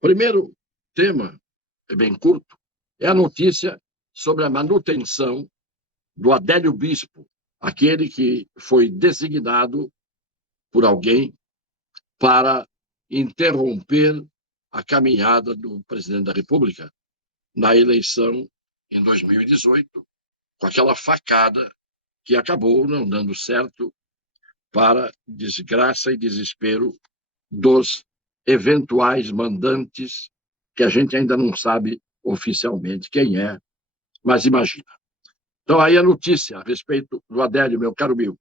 Primeiro tema, é bem curto, é a notícia sobre a manutenção do Adélio Bispo, aquele que foi designado por alguém para interromper a caminhada do presidente da República na eleição em 2018, com aquela facada que acabou não dando certo, para desgraça e desespero dos eventuais mandantes, que a gente ainda não sabe oficialmente quem é, mas imagina. Então, aí a notícia a respeito do Adélio, meu caro Bill.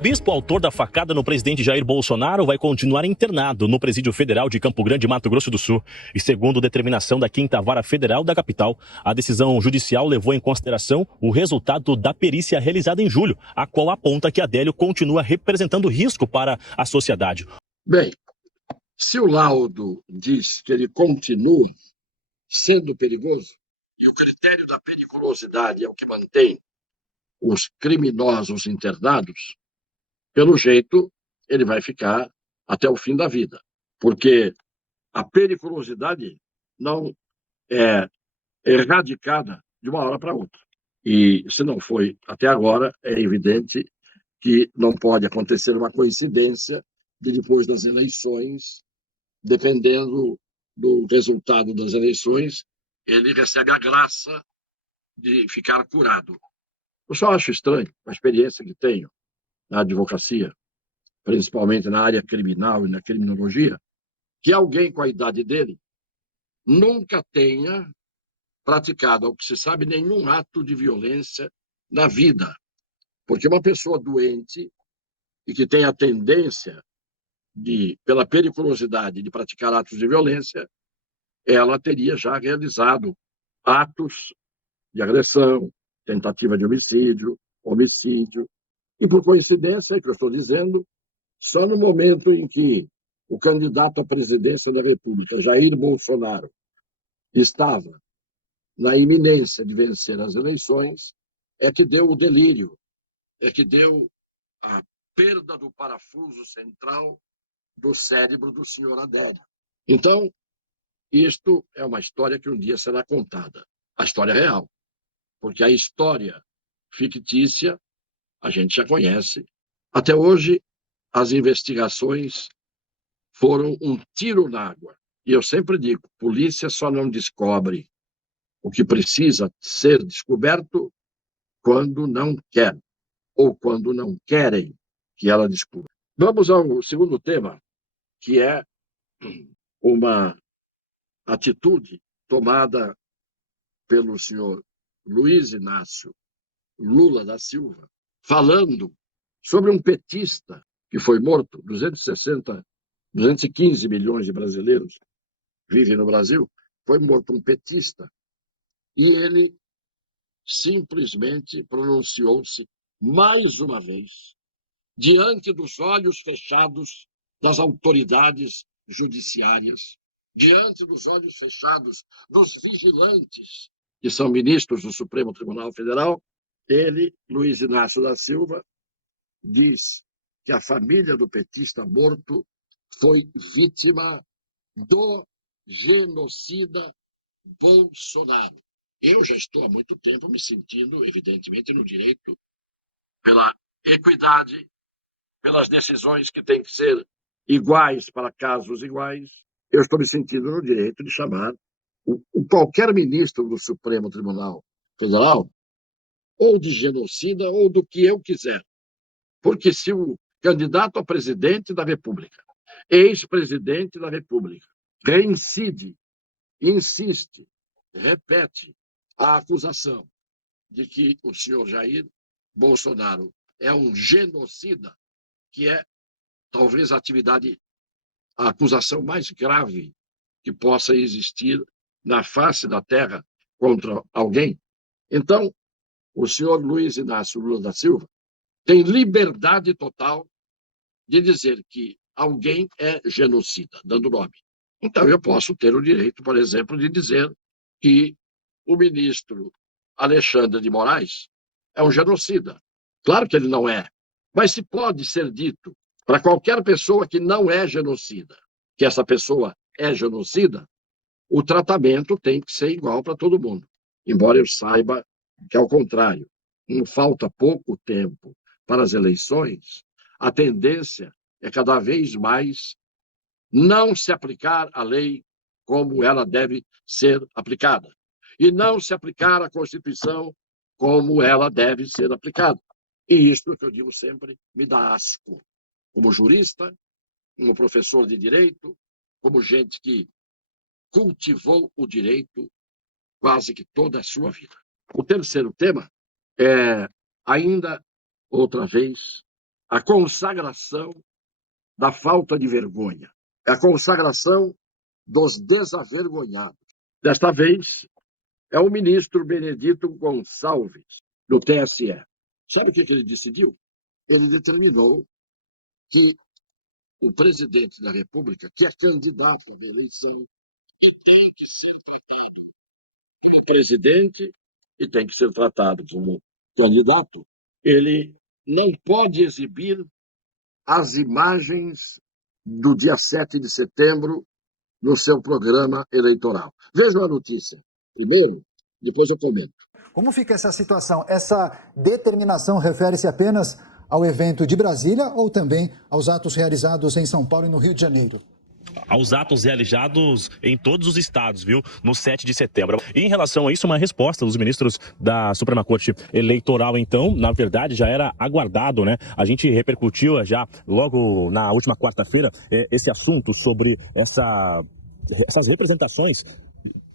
Bispo, autor da facada no presidente Jair Bolsonaro, vai continuar internado no Presídio Federal de Campo Grande, Mato Grosso do Sul. E segundo determinação da 5ª Vara Federal da capital, a decisão judicial levou em consideração o resultado da perícia realizada em julho, a qual aponta que Adélio continua representando risco para a sociedade. Bem, se o laudo diz que ele continua sendo perigoso, e o critério da periculosidade é o que mantém os criminosos internados, pelo jeito, ele vai ficar até o fim da vida, porque a periculosidade não é erradicada de uma hora para outra. E se não foi até agora, é evidente que não pode acontecer uma coincidência de depois das eleições, dependendo do resultado das eleições, ele recebe a graça de ficar curado. Eu só acho estranho, a experiência que tenho na advocacia, principalmente na área criminal e na criminologia, que alguém com a idade dele nunca tenha praticado, ao que se sabe, nenhum ato de violência na vida. Porque uma pessoa doente e que tem a tendência de, pela periculosidade de praticar atos de violência, ela teria já realizado atos de agressão, tentativa de homicídio, homicídio. E, por coincidência, é que eu estou dizendo, só no momento em que o candidato à presidência da República, Jair Bolsonaro, estava na iminência de vencer as eleições, é que deu o delírio, é que deu a perda do parafuso central do cérebro do senhor Adélio. Então, isto é uma história que um dia será contada. A história real. Porque a história fictícia a gente já conhece. Até hoje, as investigações foram um tiro na água. E eu sempre digo, polícia só não descobre o que precisa ser descoberto quando não quer, ou quando não querem que ela descubra. Vamos ao segundo tema, que é uma atitude tomada pelo senhor Luiz Inácio Lula da Silva, falando sobre um petista que foi morto, 215 milhões de brasileiros vivem no Brasil, foi morto um petista, e ele simplesmente pronunciou-se mais uma vez diante dos olhos fechados das autoridades judiciárias, diante dos olhos fechados dos vigilantes, que são ministros do Supremo Tribunal Federal. Ele, Luiz Inácio da Silva, diz que a família do petista morto foi vítima do genocida Bolsonaro. Eu já estou há muito tempo me sentindo, evidentemente, no direito, pela equidade, pelas decisões que têm que ser iguais para casos iguais. Eu estou me sentindo no direito de chamar qualquer ministro do Supremo Tribunal Federal ou de genocida ou do que eu quiser. Porque se o candidato a presidente da República, ex-presidente da República, reincide, insiste, repete a acusação de que o senhor Jair Bolsonaro é um genocida, que é talvez a acusação mais grave que possa existir na face da terra contra alguém. Então, o senhor Luiz Inácio Lula da Silva tem liberdade total de dizer que alguém é genocida, dando nome. Então, eu posso ter o direito, por exemplo, de dizer que o ministro Alexandre de Moraes é um genocida. Claro que ele não é, mas se pode ser dito para qualquer pessoa que não é genocida, que essa pessoa é genocida, o tratamento tem que ser igual para todo mundo. Embora eu saiba que, ao contrário, como falta pouco tempo para as eleições, a tendência é cada vez mais não se aplicar a lei como ela deve ser aplicada. E não se aplicar a Constituição como ela deve ser aplicada. E isso que eu digo sempre me dá asco. Como jurista, como professor de direito, como gente que cultivou o direito quase que toda a sua vida. O terceiro tema é, ainda outra vez, a consagração da falta de vergonha. É a consagração dos desavergonhados. Desta vez, é o ministro Benedito Gonçalves, do TSE. Sabe o que ele decidiu? Ele determinou que o presidente da República, que é candidato à eleição, e tem que ser tratado como presidente e tem que ser tratado como candidato, ele não pode exibir as imagens do dia 7 de setembro no seu programa eleitoral. Vejam a notícia. Primeiro, depois eu comento. Como fica essa situação? Essa determinação refere-se apenas ao evento de Brasília ou também aos atos realizados em São Paulo e no Rio de Janeiro? Aos atos realizados em todos os estados, viu? No 7 de setembro. E em relação a isso, uma resposta dos ministros da Suprema Corte Eleitoral, então, na verdade, já era aguardado, né? A gente repercutiu já logo na última quarta-feira esse assunto sobre essas representações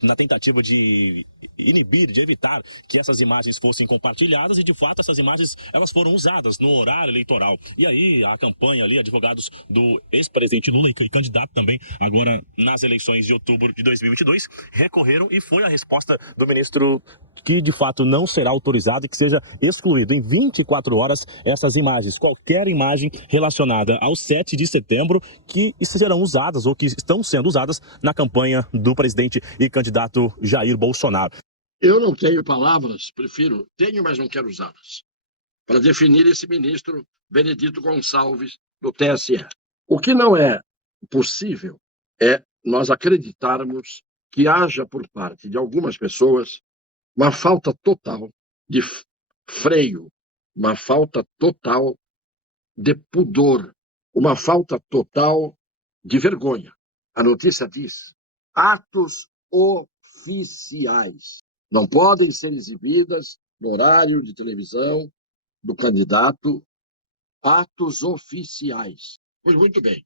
na tentativa de inibir, de evitar que essas imagens fossem compartilhadas e, de fato, essas imagens elas foram usadas no horário eleitoral. E aí, a campanha ali, advogados do ex-presidente Lula e candidato também, agora nas eleições de outubro de 2022, recorreram e foi a resposta do ministro que, de fato, não será autorizado e que seja excluído em 24 horas essas imagens, qualquer imagem relacionada ao 7 de setembro que serão usadas ou que estão sendo usadas na campanha do presidente e candidato Jair Bolsonaro. Eu não tenho palavras, tenho, mas não quero usá-las, para definir esse ministro Benedito Gonçalves, do TSE. O que não é possível é nós acreditarmos que haja, por parte de algumas pessoas, uma falta total de freio, uma falta total de pudor, uma falta total de vergonha. A notícia diz: atos oficiais não podem ser exibidas no horário de televisão do candidato, atos oficiais. Pois muito bem.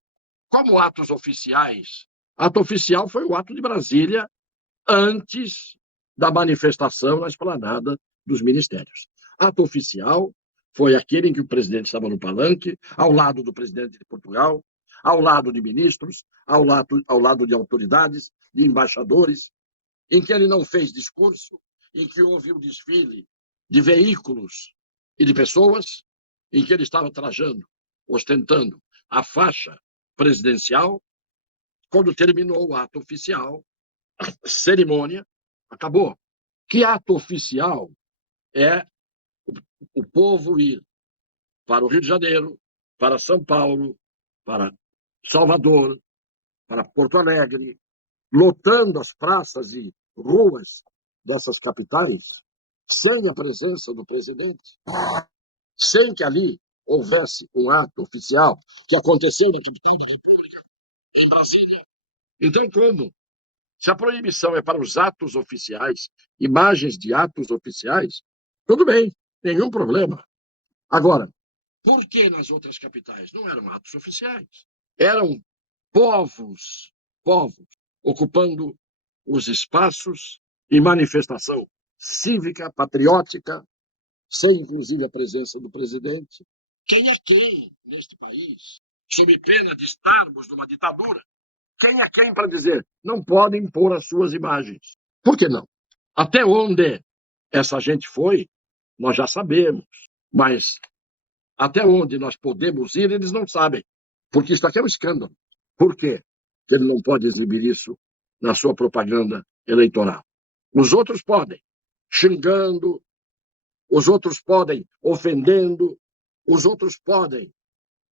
Como atos oficiais? Ato oficial foi o ato de Brasília antes da manifestação na esplanada dos ministérios. Ato oficial foi aquele em que o presidente estava no palanque, ao lado do presidente de Portugal, ao lado de ministros, ao lado de autoridades, de embaixadores, em que ele não fez discurso, em que houve um desfile de veículos e de pessoas, em que ele estava trajando, ostentando a faixa presidencial. Quando terminou o ato oficial, a cerimônia acabou. Que ato oficial é o povo ir para o Rio de Janeiro, para São Paulo, para Salvador, para Porto Alegre, lotando as praças e ruas dessas capitais, sem a presença do presidente, sem que ali houvesse um ato oficial que aconteceu na capital da República, em Brasília. Então, como? Se a proibição é para os atos oficiais, imagens de atos oficiais, tudo bem, nenhum problema. Agora, por que nas outras capitais? Não eram atos oficiais. Eram povos ocupando os espaços em manifestação cívica, patriótica, sem inclusive a presença do presidente. Quem é quem neste país, sob pena de estarmos numa ditadura? Quem é quem para dizer não podem pôr as suas imagens? Por que não? Até onde essa gente foi, nós já sabemos, mas até onde nós podemos ir, eles não sabem, porque isso aqui é um escândalo. Por quê? Porque ele não pode exibir isso na sua propaganda eleitoral. Os outros podem, xingando, os outros podem ofendendo, os outros podem,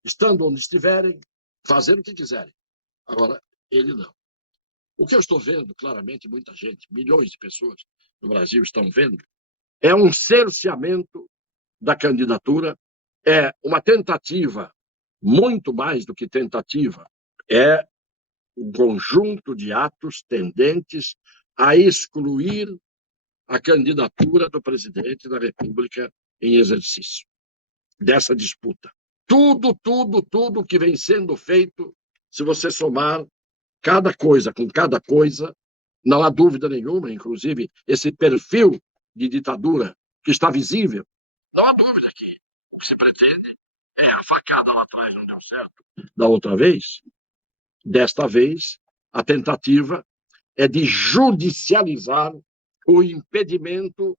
estando onde estiverem, fazer o que quiserem. Agora, ele não. O que eu estou vendo, claramente, muita gente, milhões de pessoas no Brasil estão vendo, é um cerceamento da candidatura, é uma tentativa, muito mais do que tentativa, é um conjunto de atos tendentes a excluir a candidatura do presidente da República em exercício, dessa disputa. Tudo que vem sendo feito, se você somar cada coisa com cada coisa, não há dúvida nenhuma, inclusive esse perfil de ditadura que está visível, não há dúvida que o que se pretende é a facada lá atrás não deu certo da outra vez. Desta vez, a tentativa é de judicializar o impedimento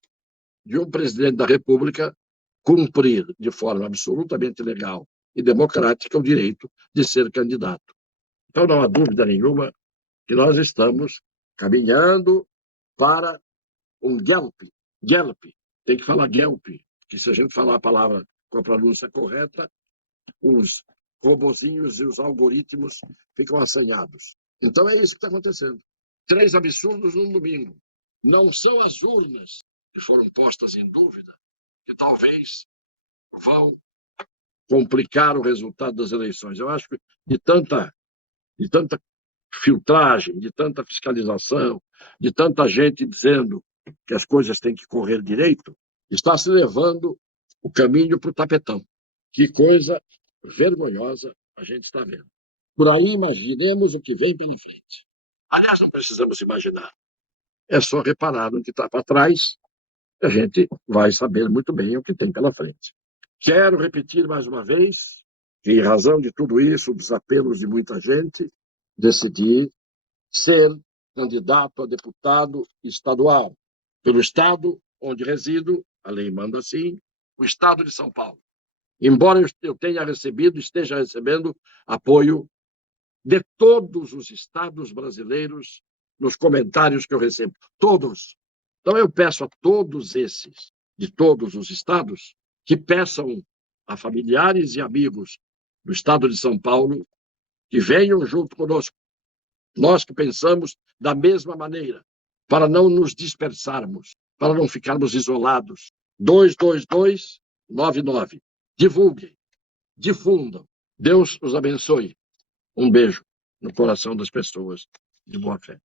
de um presidente da República cumprir de forma absolutamente legal e democrática o direito de ser candidato. Então, não há dúvida nenhuma que nós estamos caminhando para um Gelp. Tem que falar Gelp, que se a gente falar a palavra com a pronúncia correta, os robozinhos e os algoritmos ficam assanhados. Então é isso que está acontecendo. 3 absurdos num domingo. Não são as urnas que foram postas em dúvida que talvez vão complicar o resultado das eleições. Eu acho que de tanta filtragem, de tanta fiscalização, de tanta gente dizendo que as coisas têm que correr direito, está se levando o caminho para o tapetão. Que coisa vergonhosa a gente está vendo. Por aí, imaginemos o que vem pela frente. Aliás, não precisamos imaginar. É só reparar no que está para trás, a gente vai saber muito bem o que tem pela frente. Quero repetir mais uma vez que, em razão de tudo isso, dos apelos de muita gente, decidi ser candidato a deputado estadual pelo estado onde resido, a lei manda assim, o estado de São Paulo. Embora eu tenha recebido, esteja recebendo apoio de todos os estados brasileiros nos comentários que eu recebo. Todos. Então, eu peço a todos esses, de todos os estados, que peçam a familiares e amigos do estado de São Paulo que venham junto conosco. Nós que pensamos da mesma maneira, para não nos dispersarmos, para não ficarmos isolados. 22299. Divulguem, difundam. Deus os abençoe. Um beijo no coração das pessoas de boa fé.